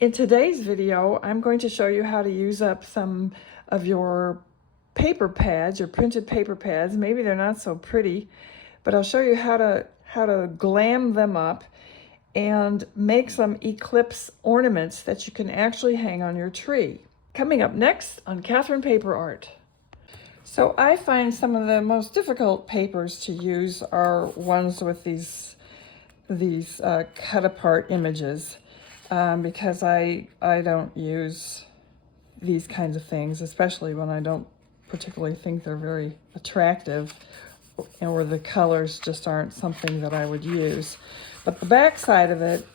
In today's video, I'm going to show you how to use up some of your paper pads, your printed paper pads. Maybe they're not so pretty, but I'll show you how to glam them up and make some eclipse ornaments that you can actually hang on your tree. Coming up next on Catherine Paper Art. So I find some of the most difficult papers to use are ones with these cut apart images. Because I don't use these kinds of things, especially when I don't particularly think they're very attractive or the colors just aren't something that I would use. But the back side of it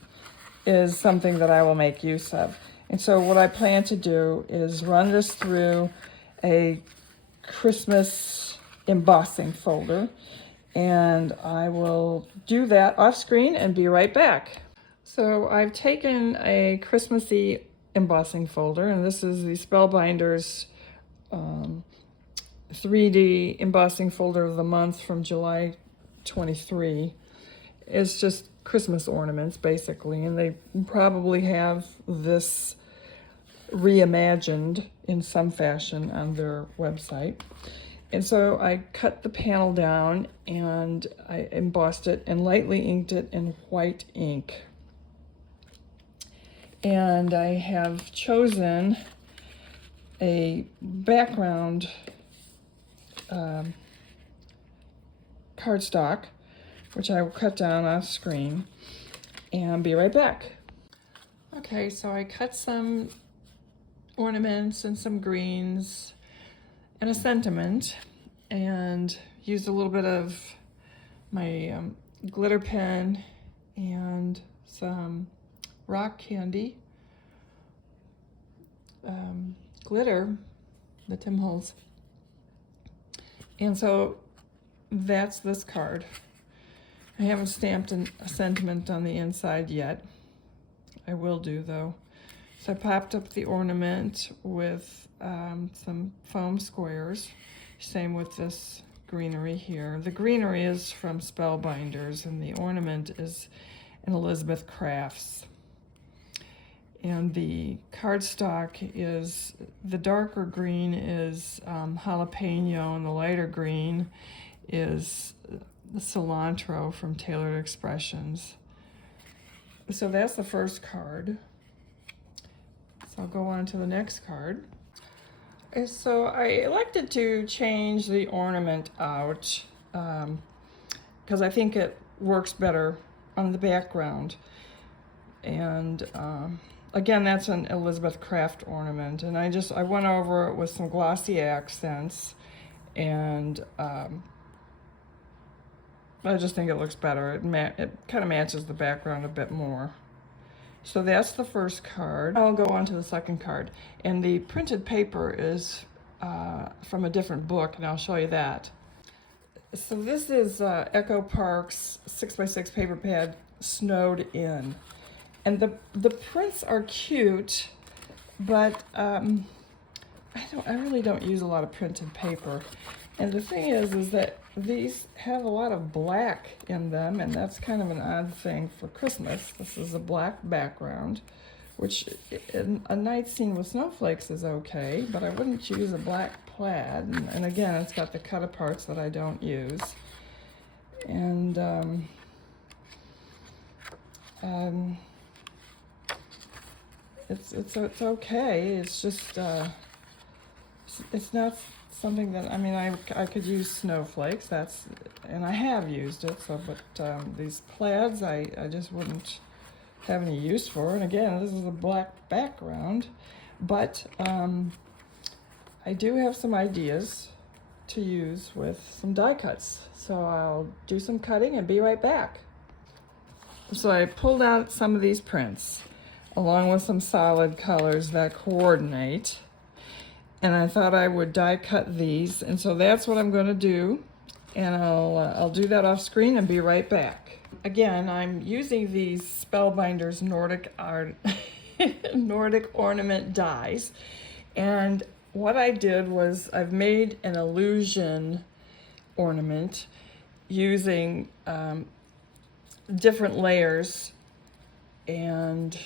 is something that I will make use of. And so what I plan to do is run this through a Christmas embossing folder, and I will do that off screen and be right back. So I've taken a Christmassy embossing folder, and this is the Spellbinders 3D embossing folder of the month from July 23. It's just Christmas ornaments, basically, and they probably have this reimagined in some fashion on their website. And so I cut the panel down and I embossed it and lightly inked it in white ink. And I have chosen a background cardstock, which I will cut down off screen and be right back. Okay, so I cut some ornaments and some greens and a sentiment and used a little bit of my glitter pen and some rock candy glitter, the Tim Holtz. And so that's this card. I haven't stamped a sentiment on the inside yet. I will do though. So I popped up the ornament with some foam squares. Same with this greenery here. The greenery is from Spellbinders and the ornament is an Elizabeth Crafts. And the cardstock is, the darker green is jalapeno and the lighter green is the cilantro from Tailored Expressions. So that's the first card. So I'll go on to the next card. So I elected to change the ornament out because I think it works better on the background. And again, that's an Elizabeth Craft ornament, and I went over it with some glossy accents, and I just think it looks better. It kind of matches the background a bit more. So that's the first card. I'll go on to the second card, and the printed paper is from a different book, and I'll show you that. So this is Echo Park's 6x6 paper pad, Snowed In. And the prints are cute, but I really don't use a lot of printed paper. And the thing is that these have a lot of black in them, and that's kind of an odd thing for Christmas. This is a black background, which in a night scene with snowflakes is okay, but I wouldn't use a black plaid. And again, it's got the cut aparts that I don't use. And it's okay. It's just it's not something that I could use snowflakes. And I have used it. So, but these plaids I just wouldn't have any use for. And again, this is a black background, but I do have some ideas to use with some die cuts. So I'll do some cutting and be right back. So I pulled out some of these prints along with some solid colors that coordinate, and I thought I would die cut these, and so that's what I'm going to do, and I'll do that off screen and be right back. Again, I'm using these Spellbinders Nordic art Nordic ornament dies, and what I did was I've made an illusion ornament using different layers and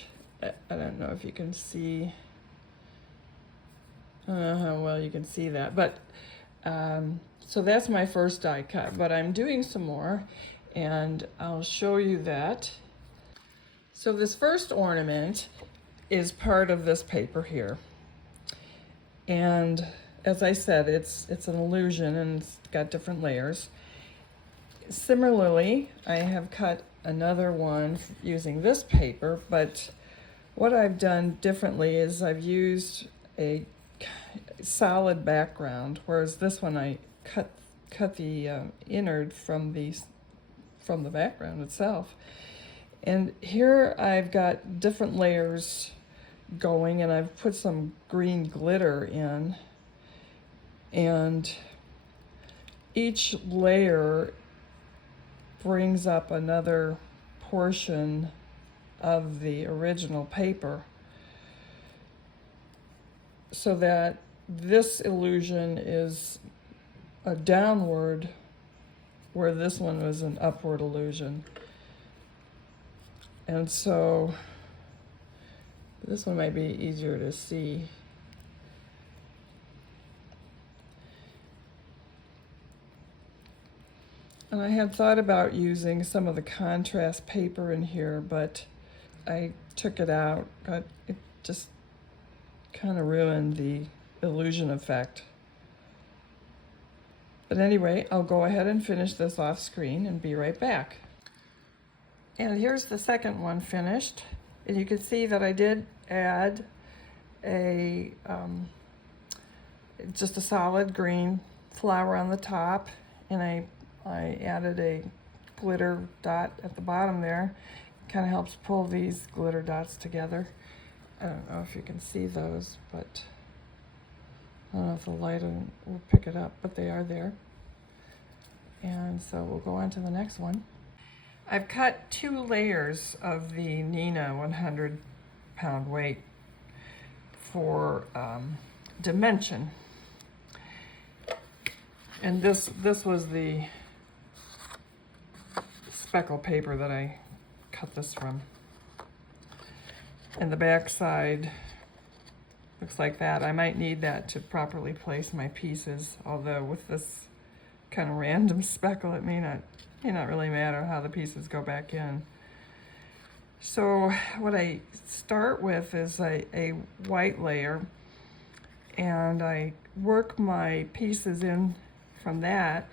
I don't know if you can see, I don't know how well you can see that, but so that's my first die cut, but I'm doing some more and I'll show you that. So this first ornament is part of this paper here. And as I said, it's an illusion and it's got different layers. Similarly, I have cut another one using this paper, but what I've done differently is I've used a solid background, whereas this one I cut the innard from the background itself. And here I've got different layers going, and I've put some green glitter in, and each layer brings up another portion of the original paper, so that this illusion is a downward where this one was an upward illusion. And so this one might be easier to see. And I had thought about using some of the contrast paper in here, but I took it out. It just kind of ruined the illusion effect. But anyway, I'll go ahead and finish this off screen and be right back. And here's the second one finished. And you can see that I did add a just a solid green flower on the top, and I added a glitter dot at the bottom there. Kind of helps pull these glitter dots together. I don't know if you can see those, but I don't know if the light will pick it up, but they are there. And so we'll go on to the next one. I've cut 2 layers of the Nina 100-pound weight for dimension. And this was the speckle paper that I cut this from. And the back side looks like that. I might need that to properly place my pieces, although with this kind of random speckle it may not really matter how the pieces go back in. So what I start with is a white layer, and I work my pieces in from that.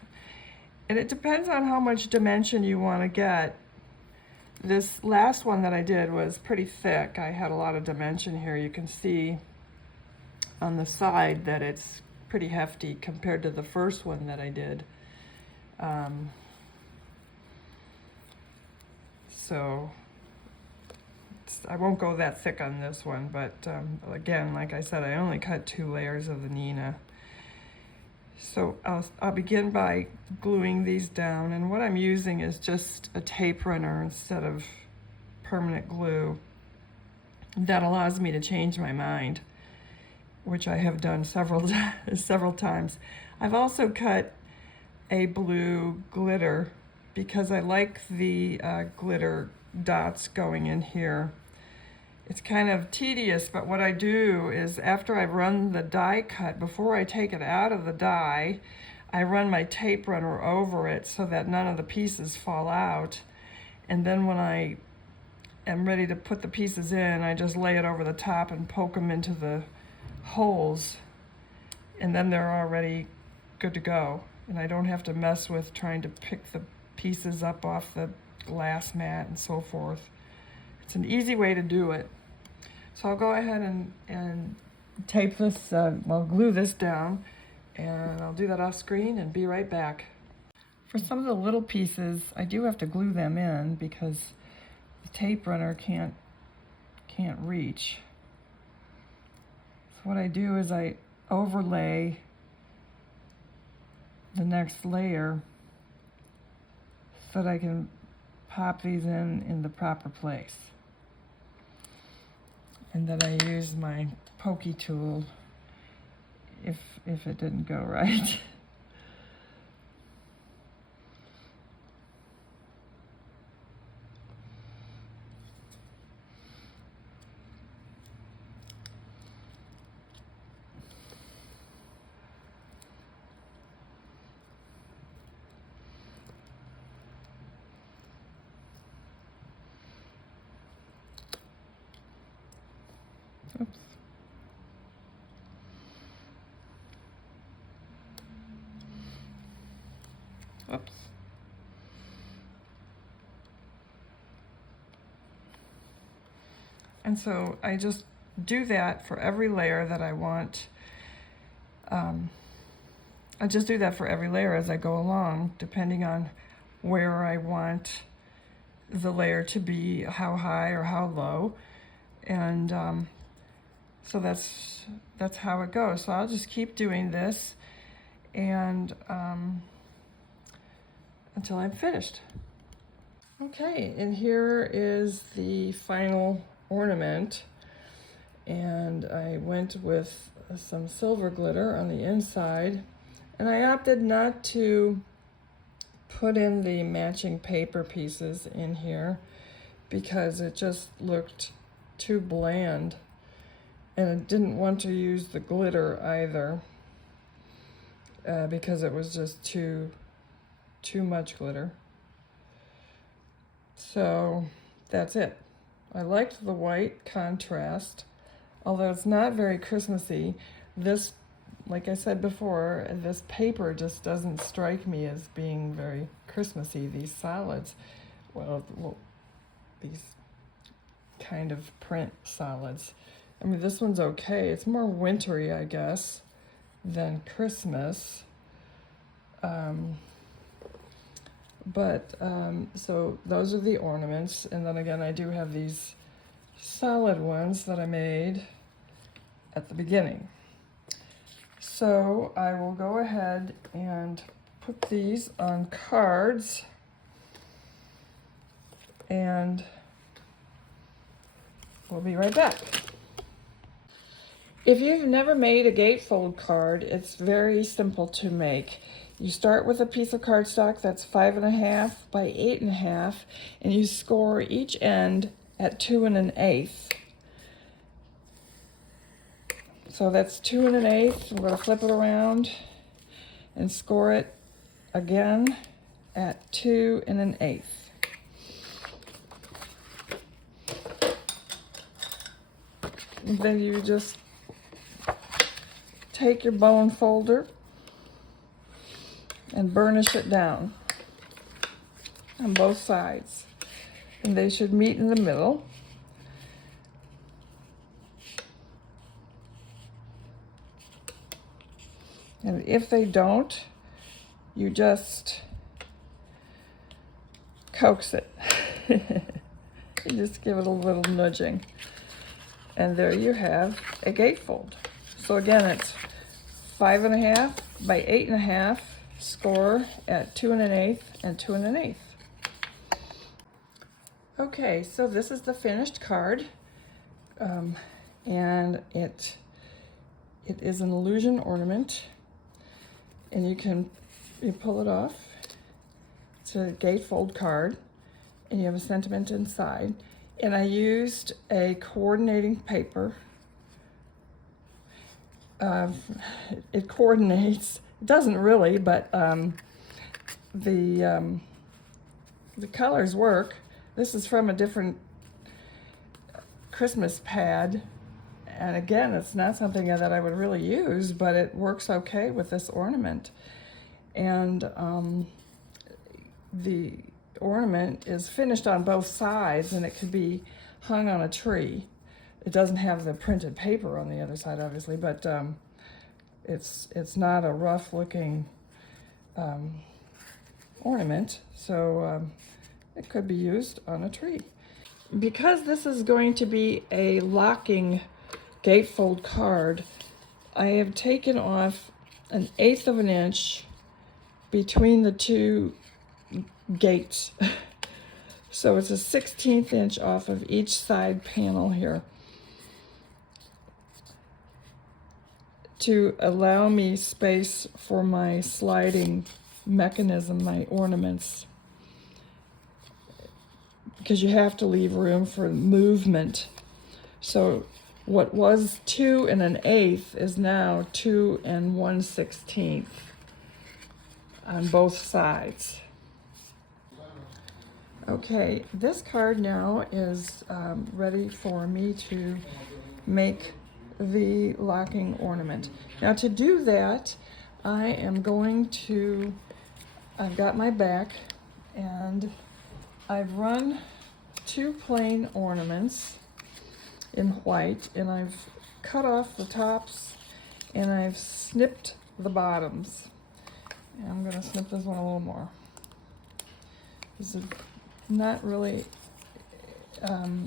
And it depends on how much dimension you want to get. This last one that I did was pretty thick. I had a lot of dimension here. You can see on the side that it's pretty hefty compared to the first one that I did. So I won't go that thick on this one, but again, like I said, I only cut 2 layers of the Nina. So I'll begin by gluing these down, and what I'm using is just a tape runner instead of permanent glue. That allows me to change my mind, which I have done several times. I've also cut a blue glitter because I like the glitter dots going in here. It's kind of tedious, but what I do is after I've run the die cut, before I take it out of the die, I run my tape runner over it so that none of the pieces fall out. And then when I am ready to put the pieces in, I just lay it over the top and poke them into the holes, and then they're already good to go. And I don't have to mess with trying to pick the pieces up off the glass mat and so forth. It's an easy way to do it. So I'll go ahead and tape this, glue this down, and I'll do that off screen and be right back. For some of the little pieces, I do have to glue them in because the tape runner can't reach. So what I do is I overlay the next layer so that I can pop these in the proper place. And then I use my pokey tool if it didn't go right. Oops. Oops. And so I just do that for every layer that I want. I just do that for every layer as I go along, depending on where I want the layer to be, how high or how low. And so that's how it goes. So I'll just keep doing this and until I'm finished. Okay, and here is the final ornament, and I went with some silver glitter on the inside, and I opted not to put in the matching paper pieces in here because it just looked too bland, and I didn't want to use the glitter either because it was just too much glitter. So that's it. I liked the white contrast, although it's not very Christmassy. This, like I said before, this paper just doesn't strike me as being very Christmassy. These solids, well, these kind of print solids. I mean, this one's okay. It's more wintry, I guess, than Christmas. So those are the ornaments, and then again I do have these solid ones that I made at the beginning. So I will go ahead and put these on cards, and we'll be right back. If you've never made a gatefold card, it's very simple to make. You start with a piece of cardstock that's 5.5 by 8.5, and you score each end at 2 1/8. So that's 2 1/8. I'm going to flip it around and score it again at 2 1/8. And then you just take your bone folder and burnish it down on both sides, and they should meet in the middle. And if they don't, you just coax it. You just give it a little nudging, and there you have a gatefold. So again, it's 5.5 by 8.5. Score at 2 1/8 and 2 1/8. Okay, so this is the finished card, and it is an illusion ornament, and you pull it off. It's a gatefold card, and you have a sentiment inside. And I used a coordinating paper. It coordinates. It doesn't really, but the colors work. This is from a different Christmas pad, and again, it's not something that I would really use, but it works okay with this ornament. And the ornament is finished on both sides, and it could be hung on a tree. It doesn't have the printed paper on the other side, obviously, but it's not a rough looking ornament, so it could be used on a tree. Because this is going to be a locking gatefold card, I have taken off 1/8 of an inch between the two gates. So it's a 1/16 inch off of each side panel here, to allow me space for my sliding mechanism, my ornaments, because you have to leave room for movement. So what was 2 1/8 is now 2 1/16 on both sides. Okay, this card now is ready for me to make the locking ornament. Now to do that, I am going to, I've got my back and I've run 2 plain ornaments in white, and I've cut off the tops and I've snipped the bottoms. And I'm going to snip this one a little more. This is not really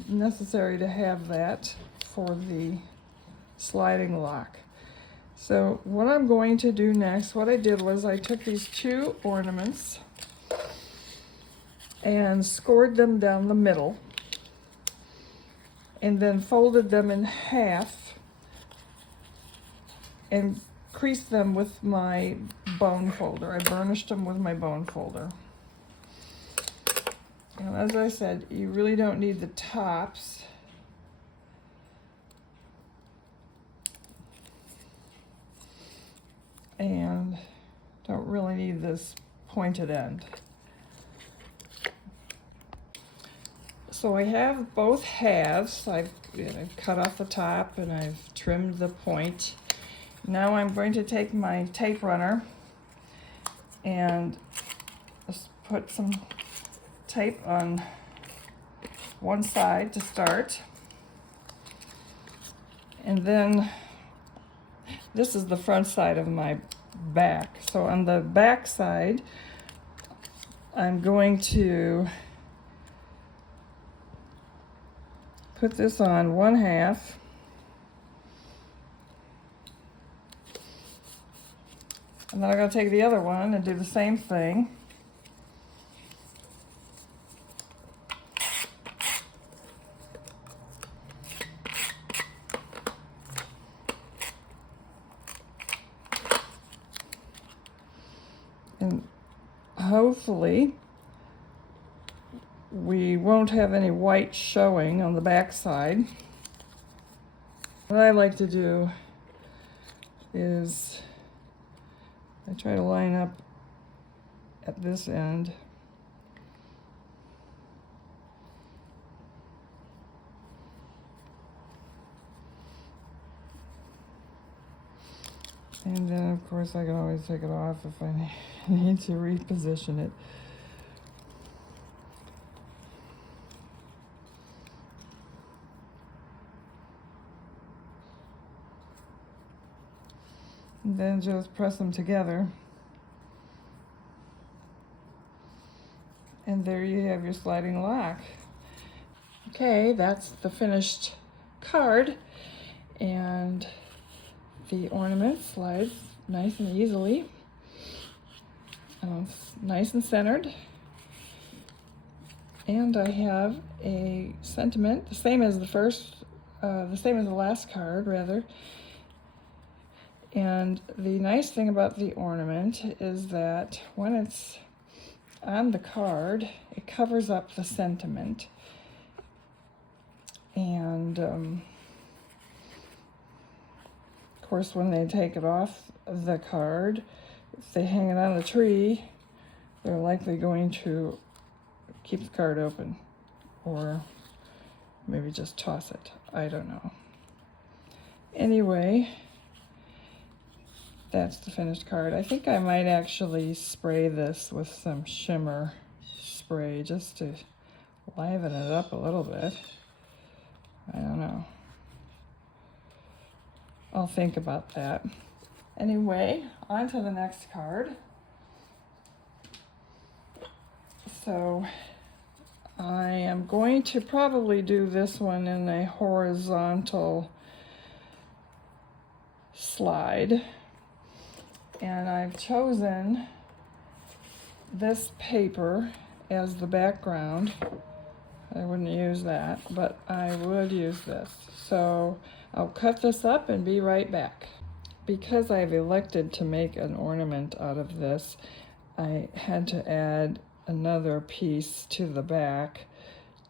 necessary to have that for the sliding lock. So what I'm going to do next, what I did was I took these 2 ornaments and scored them down the middle and then folded them in half and creased them with my bone folder. I burnished them with my bone folder. And as I said, you really don't need the tops. And don't really need this pointed end. So I have both halves. I've cut off the top and I've trimmed the point. Now I'm going to take my tape runner and just put some tape on one side to start. And then this is the front side of my back. So on the back side, I'm going to put this on one half. And then I'm going to take the other one and do the same thing. And hopefully we won't have any white showing on the back side. What I like to do is I try to line up at this end. And then of course I can always take it off if I need to reposition it. And then just press them together. And there you have your sliding lock. Okay, that's the finished card. And the ornament slides nice and easily. Nice and centered. And I have a sentiment, the same as the last card rather. And the nice thing about the ornament is that when it's on the card, it covers up the sentiment. And of course, when they take it off the card, if they hang it on the tree, they're likely going to keep the card open or maybe just toss it. I don't know. Anyway, that's the finished card. I think I might actually spray this with some shimmer spray just to liven it up a little bit. I don't know. I'll think about that. Anyway, on to the next card. So I am going to probably do this one in a horizontal slide. And I've chosen this paper as the background. I wouldn't use that, but I would use this. So I'll cut this up and be right back. Because I've elected to make an ornament out of this, I had to add another piece to the back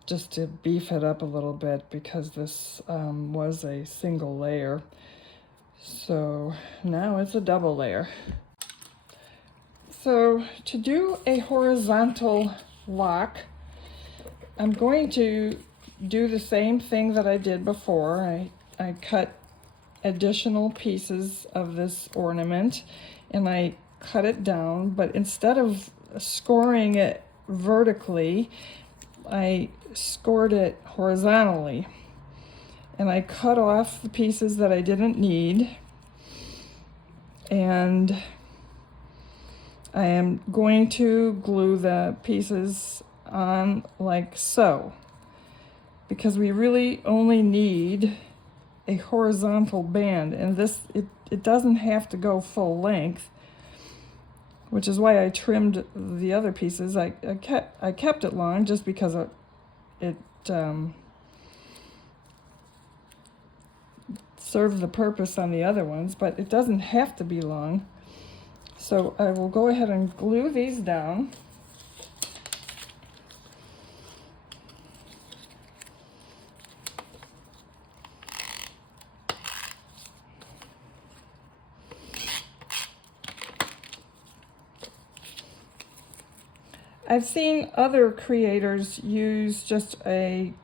just to beef it up a little bit because this was a single layer. So now it's a double layer. So to do a horizontal lock, I'm going to do the same thing that I did before. I I cut additional pieces of this ornament and I cut it down, but instead of scoring it vertically, I scored it horizontally. And I cut off the pieces that I didn't need, and I am going to glue the pieces on like so, because we really only need a horizontal band, and this it doesn't have to go full length, which is why I trimmed the other pieces. I kept it long just because it served the purpose on the other ones, but it doesn't have to be long. So I will go ahead and glue these down. I've seen other creators use just a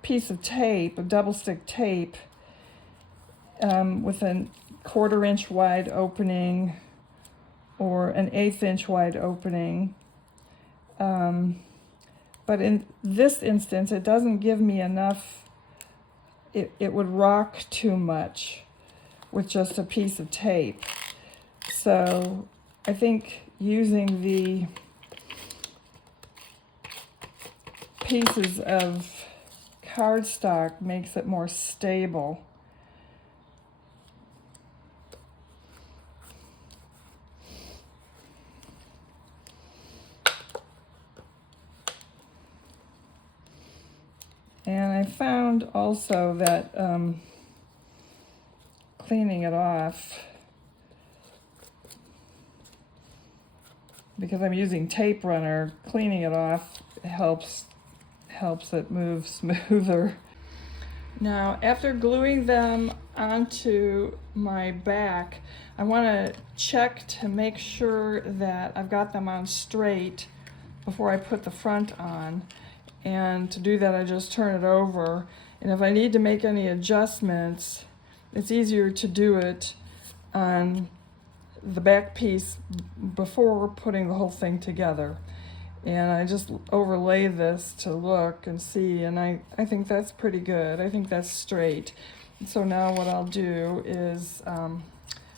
piece of tape, a double stick tape, with a 1/4 inch wide opening or an 1/8 inch wide opening. But in this instance, it doesn't give me enough. It would rock too much with just a piece of tape. So I think using the pieces of cardstock makes it more stable. And I found also that cleaning it off, because I'm using tape runner, cleaning it off helps it move smoother. Now, after gluing them onto my back, I want to check to make sure that I've got them on straight before I put the front on. And to do that, I just turn it over. And if I need to make any adjustments, it's easier to do it on the back piece before putting the whole thing together. And I just overlay this to look and see, and I think that's pretty good. I think that's straight. So now what I'll do is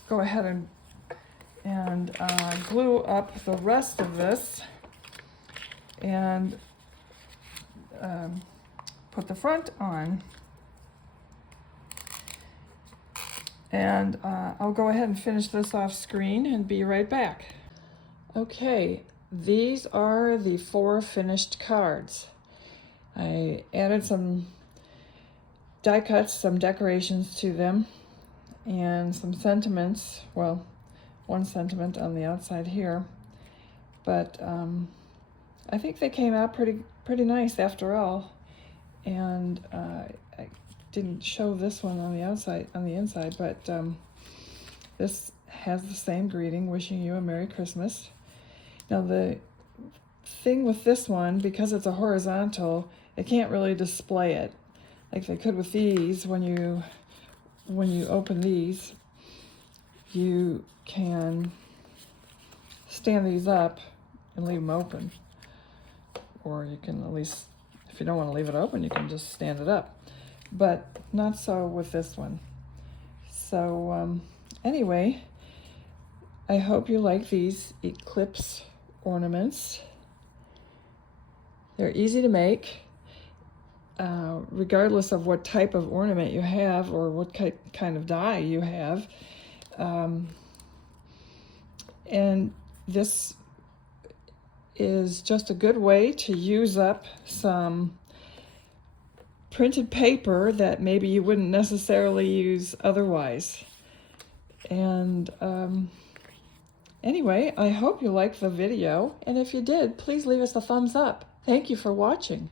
go ahead and glue up the rest of this and put the front on. And I'll go ahead and finish this off screen and be right back. Okay, these are the 4 finished cards. I added some die cuts, some decorations to them, and some sentiments. Well, one sentiment on the outside here, but I think they came out pretty nice after all. And I didn't show this one on the inside, but this has the same greeting, wishing you a Merry Christmas. Now the thing with this one, because it's a horizontal, it can't really display it like they could with these. When you open these, you can stand these up and leave them open, or you can, at least if you don't want to leave it open, you can just stand it up. But not so with this one. So anyway, I hope you like these Eclipse ornaments. They're easy to make, regardless of what type of ornament you have or what kind of die you have. And this is just a good way to use up some printed paper that maybe you wouldn't necessarily use otherwise. And anyway, I hope you liked the video, and if you did, please leave us a thumbs up. Thank you for watching.